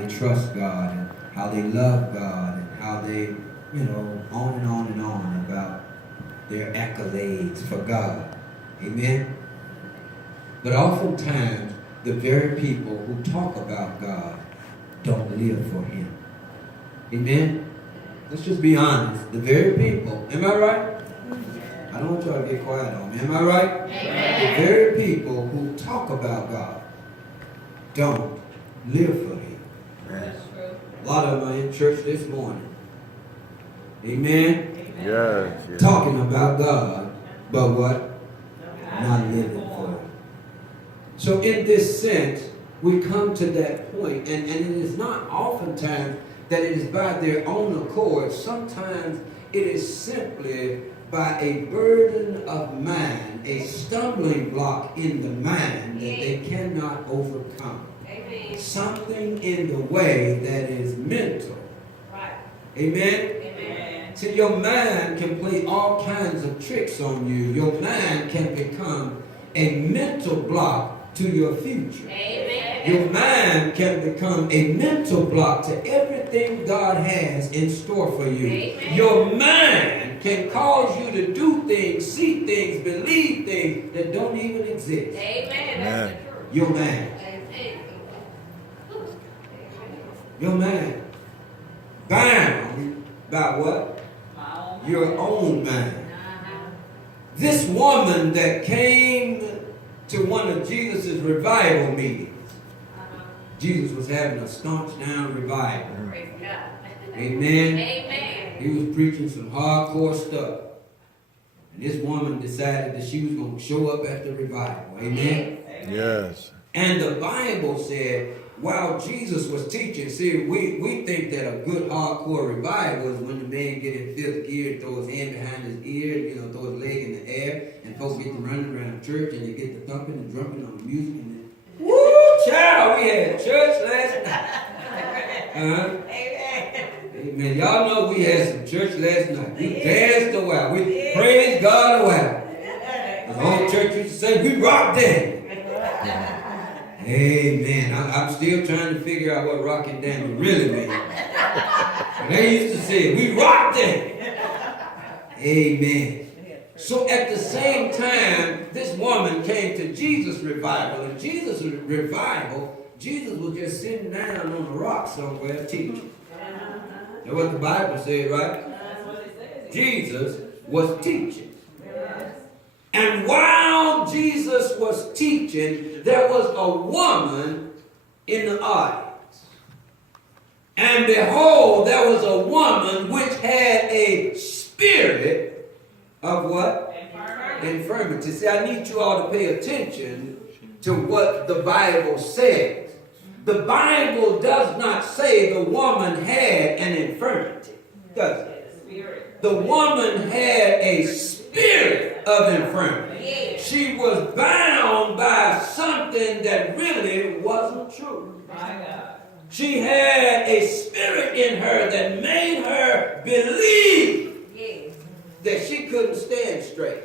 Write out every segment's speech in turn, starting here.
they trust God and how they love God and how they, on and on and on about their accolades for God. Amen? But oftentimes, the very people who talk about God don't live for Him. Amen? Let's just be honest. The very people, am I right? I don't want y'all to get quiet on me. Am I right? Amen. The very people who talk about God don't live for Him. That's true. A lot of them are in church this morning. Amen? Yes, yes. Talking about God, but what? Not living for Him. So in this sense, we come to that point, and it is not oftentimes that it is by their own accord. Sometimes it is simply by a burden of mind, a stumbling block in the mind that they cannot overcome. Amen. Something in the way that is mental. Right. Amen? Amen. See, your mind can play all kinds of tricks on you. Your mind can become a mental block to your future. Amen. Your mind can become a mental block to everything God has in store for you. Amen. Your mind can cause you to do things, see things, believe things that don't even exist. Amen. That's the truth. Your mind. Amen. Your mind. Bound by what? My own Your own mind. Uh-huh. This woman that came to one of Jesus' revival meetings. Uh-huh. Jesus was having a staunch down revival. Praise God. Amen. Amen. He was preaching some hardcore stuff. And this woman decided that she was going to show up at the revival. Amen. Yes. And the Bible said, while Jesus was teaching, see, we think that a good hardcore revival is when the man get in fifth gear and throw his hand behind his ear, throw his leg in the air, and folks get to running around church and they get to thumping and drumming on the music. And then, woo, child, we had church last night. Amen. Amen. Y'all know we had some church last night. We danced a while. We praised God a while. The whole church used to say, we rocked it. Amen. I'm still trying to figure out what rocking down really means. They used to say, we rocked it. Amen. So at the same time, this woman came to Jesus' revival. And Jesus' revival, Jesus was just sitting down on a rock somewhere teaching. That's what the Bible said, right? That's what it says. Jesus was teaching. And while Jesus was teaching, there was a woman in the audience. And behold, there was a woman which had a spirit of what? Infirmity. See, I need you all to pay attention to what the Bible says. The Bible does not say the woman had an infirmity, does it? The woman had a spirit of infirmity. She was bound by something that really wasn't true. She had a spirit in her that made her believe that she couldn't stand straight.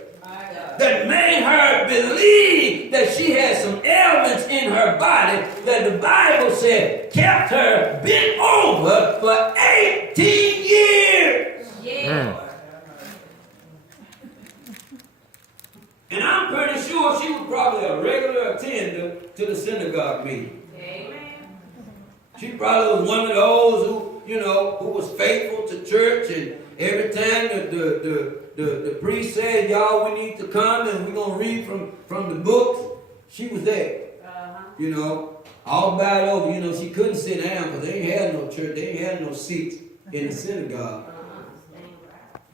That made her believe that she had some ailments in her body that the Bible said kept her bent over for 18 years. And I'm pretty sure she was probably a regular attender to the synagogue meeting. She probably was one of those who was faithful to church, and every time the priest said, y'all, we need to come and we're going to read from the books, she was there. All about over. She couldn't sit down because they ain't had no church. They ain't had no seats in the synagogue.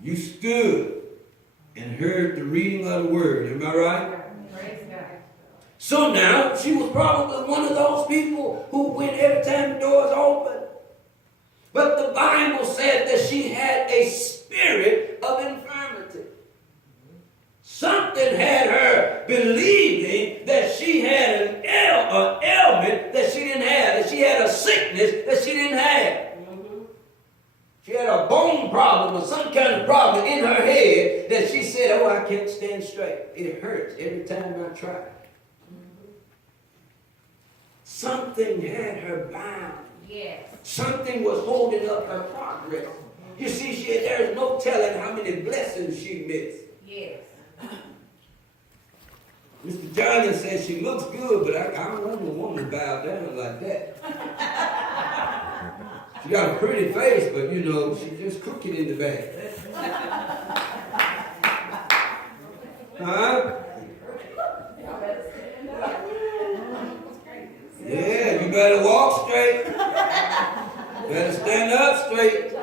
You stood and heard the reading of the word. Am I right? Praise God. So now, she was probably one of those people who went every time the doors open. But the Bible said that she had a spirit of infirmity. Something had her believing that she had an ailment that she didn't have, that she had a sickness that she didn't have. She had a bone problem or some kind of problem in her head that she said, oh, I can't stand straight. It hurts every time I try. Something had her bound. Yes. Something was holding up her progress. You see, there's no telling how many blessings she missed. Yes. Mr. Johnson says she looks good, but I don't want a woman bow down like that. She got a pretty face, but you know, she's just crooked in the back. Huh? Yeah, you better walk straight. Better stand up straight.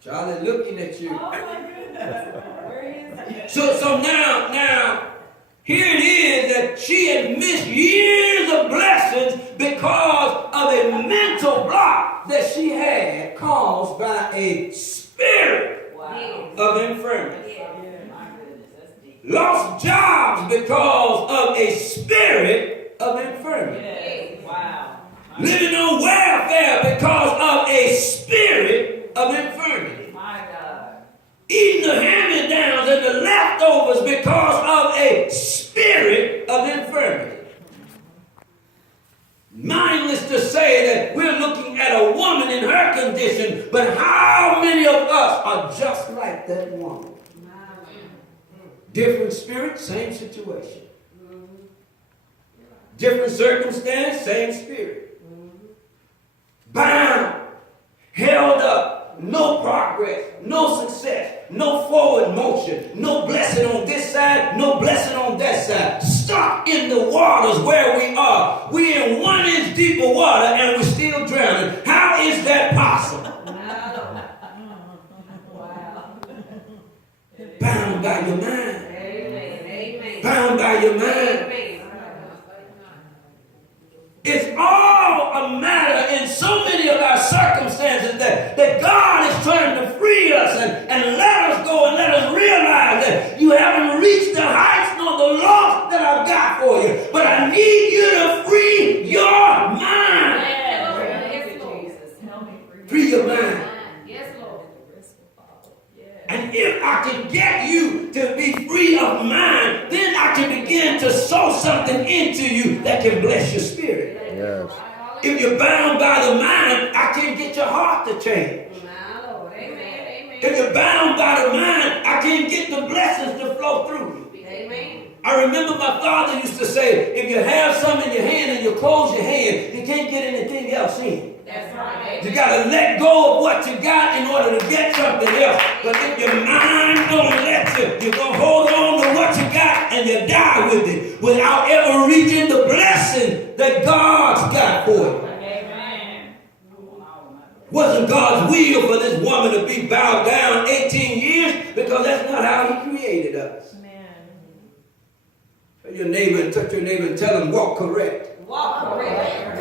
Charlie looking at you. So now, here it is that she had missed years of blessings because of a mental block that she had caused by a spirit of infirmity. Lost jobs because of a spirit of infirmity. Living on welfare because of a spirit of infirmity. Eating the hand-me-downs and the leftovers because of a spirit of infirmity. Mindless to say that we're looking at a woman in her condition, but how many of us are just like that woman? Different spirit, same situation. Different circumstance, same spirit. Bound, held up, no progress, no success, no forward motion, no blessing on this side, no blessing on that side. Stuck in the waters where we are. We're in 1 inch deeper water and we're still drowning. How is that possible? Bound by your mind. Bound by your mind. It's all a matter in so many of our circumstances that God is trying to free us and let us go and let us realize that you haven't reached the heights nor the loft that I've got for you. But I need you to free your mind. Free your mind. And if I can get you to be free of mind, then I can begin to sow something into you that can bless your spirit. Yes. If you're bound by the mind, I can't get your heart to change. If you're bound by the mind, I can't get the blessings to flow through you. I remember my father used to say, if you have some in your hand and you close your hand, you can't get anything else in. That's right. You got to let go of what you got in order to get something else. But if your mind don't let you, you're going to hold on to what you got and you die with it without ever reaching the blessing that God's got for you. Amen. Wasn't God's will for this woman to be bowed down 18 years because that's not how he created us. Tell your neighbor and touch your neighbor and tell him walk correct. Walk correct.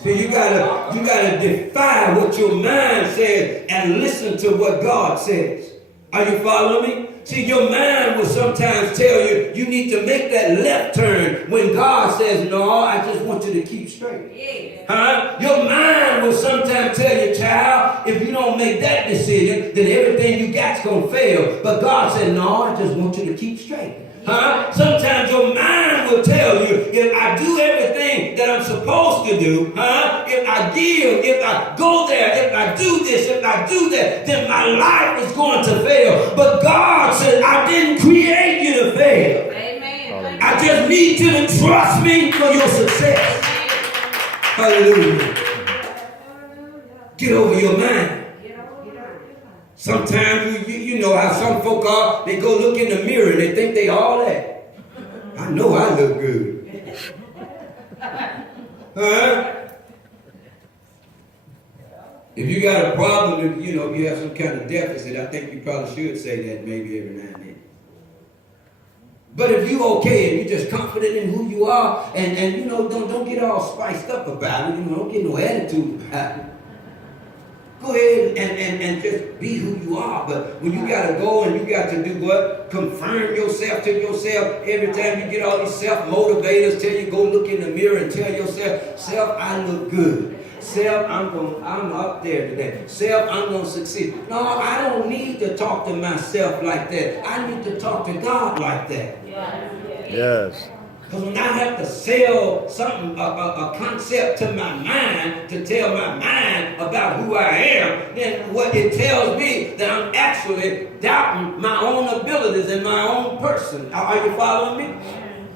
So you gotta defy what your mind says and listen to what God says. Are you following me? See, your mind will sometimes tell you you need to make that left turn when God says, no, I just want you to keep straight. Huh? Your mind will sometimes tell you, child, if you don't make that decision, then everything you got's gonna fail. But God said, no, I just want you to keep straight. Huh? Sometimes your mind will tell you, if I do everything that I'm supposed to do, if I give, if I go there, if I do this, if I do that, then my life is going to fail. But God said, I didn't create you to fail. Amen. I just need you to trust me for your success. Hallelujah. Get over your mind. Sometimes you know how some folk are, they go look in the mirror and they think they all that. I know I look good. Huh? If you got a problem, if you have some kind of deficit, I think you probably should say that maybe every now and then. But if you okay and you're just confident in who you are and don't get all spiced up about it, don't get no attitude about it. Go ahead and just be who you are. But when you got to go and you got to do what? Confirm yourself to yourself. Every time you get all these self-motivators, tell you go look in the mirror and tell yourself, self, I look good. Self, I'm up there today. Self, I'm going to succeed. No, I don't need to talk to myself like that. I need to talk to God like that. Yes. Because when I have to sell something, a concept to my mind to tell my mind about who I am, then what it tells me that I'm actually doubting my own abilities and my own person. Are you following me?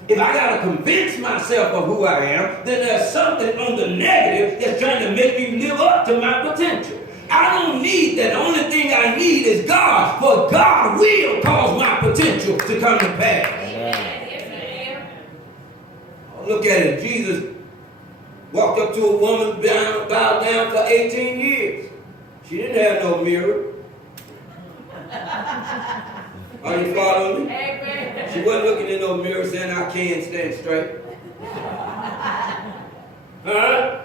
If I got to convince myself of who I am, then there's something on the negative that's trying to make me live up to my potential. I don't need that. The only thing I need is God, for God will cause my potential to come to pass. Look at it. Jesus walked up to a woman bowed down for 18 years. She didn't have no mirror. Are you following me? She wasn't looking in no mirror saying, I can't stand straight. Huh?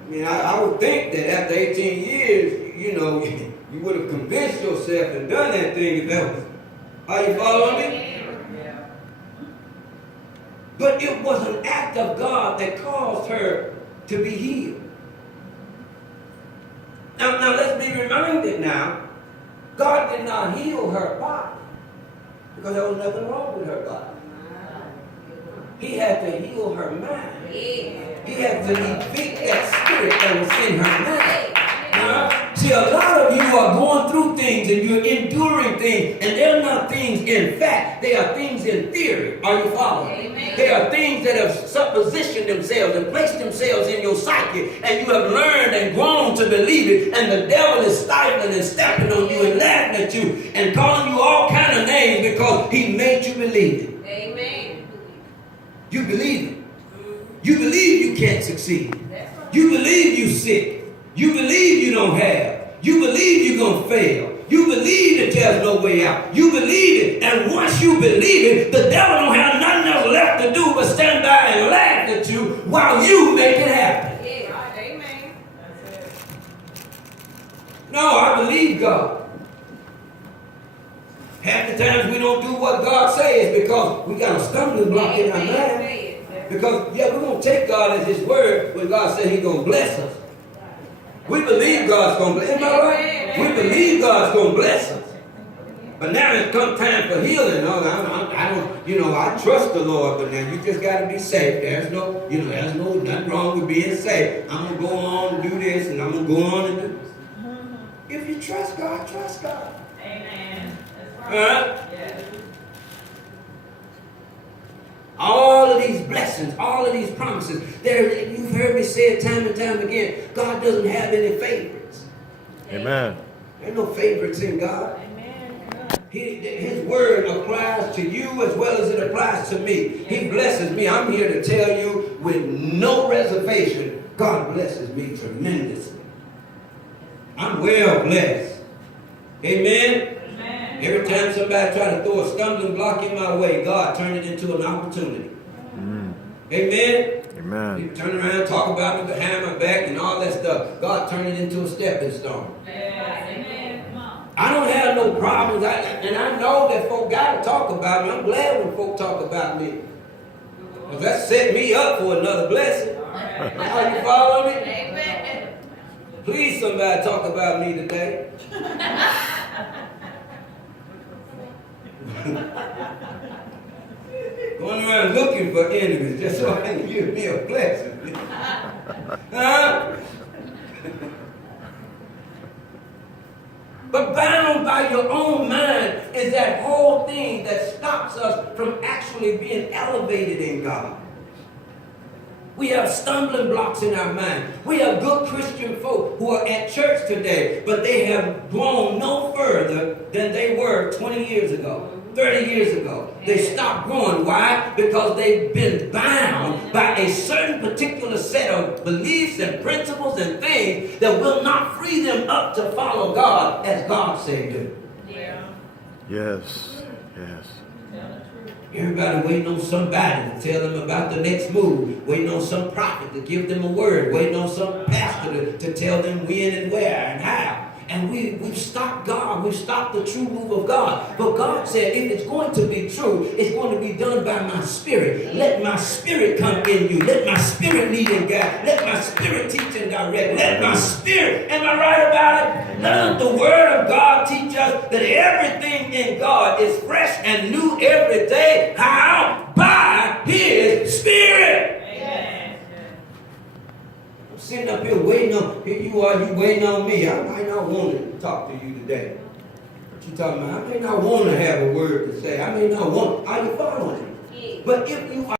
I mean, I would think that after 18 years, you would have convinced yourself and done that thing if that was. Are you following me? But it was an act of God that caused her to be healed. Now let's be reminded now, God did not heal her body because there was nothing wrong with her body. He had to heal her mind. He had to evict that spirit that was in her mind. See, a lot of you are going through things and you're enduring things, and they're not things in fact, they are things in theory. Are you following? Amen. They are things that have suppositioned themselves and placed themselves in your psyche, and you have learned and grown to believe it, and the devil is stifling and stepping on you and laughing at you and calling you all kind of names because he made you believe it. Amen. You believe it. You believe you can't succeed. You believe you're sick. You believe you don't have. You believe you're going to fail. You believe that there's no way out. You believe it. And once you believe it, the devil don't have nothing else left to do but stand by and laugh at you while you make it happen. Yeah, amen. No, I believe God. Half the times we don't do what God says because we got a stumbling block in our mind. Because, we're going to take God at his word when God said he's going to bless us. We believe God's going to bless us. Am I right? We believe God's going to bless us. But now it's come time for healing. I trust the Lord, but now you just got to be safe. There's nothing wrong with being safe. I'm going to go on and do this, and I'm going to go on and do this. If you trust God, trust God. Amen. That's right. Yeah. All of these blessings, all of these promises, you've heard me say it time and time again, God doesn't have any favorites. Amen. There's no favorites in God. Amen. His word applies to you as well as it applies to me. He blesses me. I'm here to tell you with no reservation, God blesses me tremendously. I'm well blessed. Amen. Every time somebody try to throw a stumbling block in my way, God turned it into an opportunity. Mm. Amen? Amen. You turn around and talk about me behind my back and all that stuff. God turned it into a stepping stone. Amen. I don't have no problems. And I know that folk got to talk about me. I'm glad when folk talk about me. Because that set me up for another blessing. Are you following me? Amen. Please somebody talk about me today. Going around looking for enemies just so I can give me a blessing. Huh? But bound by your own mind is that whole thing that stops us from actually being elevated in God. We have stumbling blocks in our mind. We have good Christian folk who are at church today, but they have grown no further than they were 20 years ago, 30 years ago. They stopped growing. Why? Because they've been bound by a certain particular set of beliefs and principles and things that will not free them up to follow God as God said do. Yeah. Yes. Yes. Everybody waiting on somebody to tell them about the next move. Waiting on some prophet to give them a word. Waiting on some pastor to tell them when and where and how. And we've stopped God. We've stopped the true move of God. But God said, if it's going to be true, it's going to be done by my spirit. Let my spirit come in you. Let my spirit lead and guide. Let my spirit teach and direct. Let my spirit, am I right about it? Let the word of God teach us that everything in God is fresh and new every day. How? sitting up here waiting on, here you are, you waiting on me. I might not want to talk to you today. What you talking about? I may not want to have a word to say. I may not want, are you following? Yes. But if you are